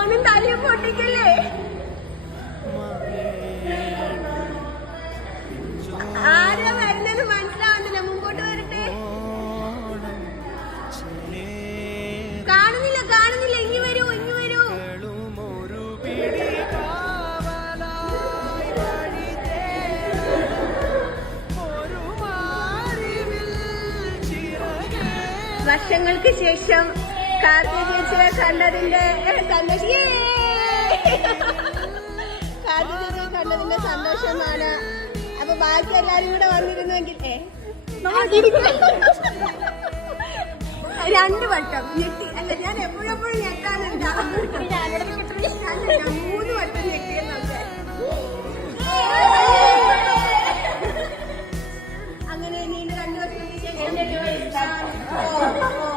ഒന്നും തലയും പൊട്ടിക്കല്ലേ. ആരാ വരുന്നത് മനസ്സിലാവുന്നില്ല. മുമ്പോട്ട് വരട്ടെ. കാണുന്നില്ല കാണുന്നില്ല. ഇങ്ങി വരൂ ഇങ്ങി വരൂ. വർഷങ്ങൾക്ക് ശേഷം കാർത്തിക ചേച്ചിയെ കണ്ടതിന്റെ സന്തോഷം. കാർത്തിക ചേച്ചിയെ കണ്ടതിന്റെ സന്തോഷമാണ്. അപ്പൊ ബാക്കി എല്ലാരും കൂടെ വന്നിരുന്നുവെങ്കിൽ 2 വട്ടം ഞെട്ടി. അല്ല ഞാൻ എപ്പോഴെപ്പോഴും ഞെട്ടാനുണ്ട്. 3 വട്ടം ഞെട്ടിയെന്നുണ്ട്. അങ്ങനെ നീണ്ട 2 വർഷത്തിന് ശേഷം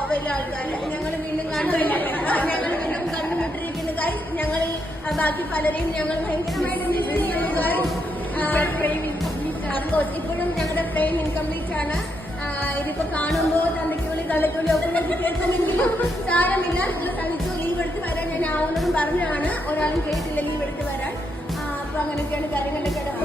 വലിയ ആൾക്കാർ ഞങ്ങൾ വീണ്ടും കണ്ടുമുട്ടിരിക്കുന്നു ഗൈസ്. ഞങ്ങൾ ബാക്കി പലരെയും ഞങ്ങൾ ഭയങ്കരമായിട്ട് മിസ് ചെയ്യുന്നു ഗൈസ്. അഫ്കോഴ്സ് ഇപ്പോഴും ഞങ്ങളുടെ ഫ്രെയിം ഇൻകംപ്ലീറ്റ് ആണ്. ഇതിപ്പോ കാണുമ്പോ തന്തയ്ക്കുള്ളി കള്ളക്കുള്ളി ഒക്കെ കേൾക്കുമെങ്കിലും സാരമില്ല. നിങ്ങൾ കളിച്ചു ലീവ് എടുത്ത് വരാൻ ഞാൻ ആവുന്നതും പറഞ്ഞാണ്. ഒരാളും കേട്ടില്ല ലീവ് എടുത്ത് വരാൻ. അപ്പൊ അങ്ങനെയൊക്കെയാണ് കാര്യങ്ങളുടെ കിടപ്പ്.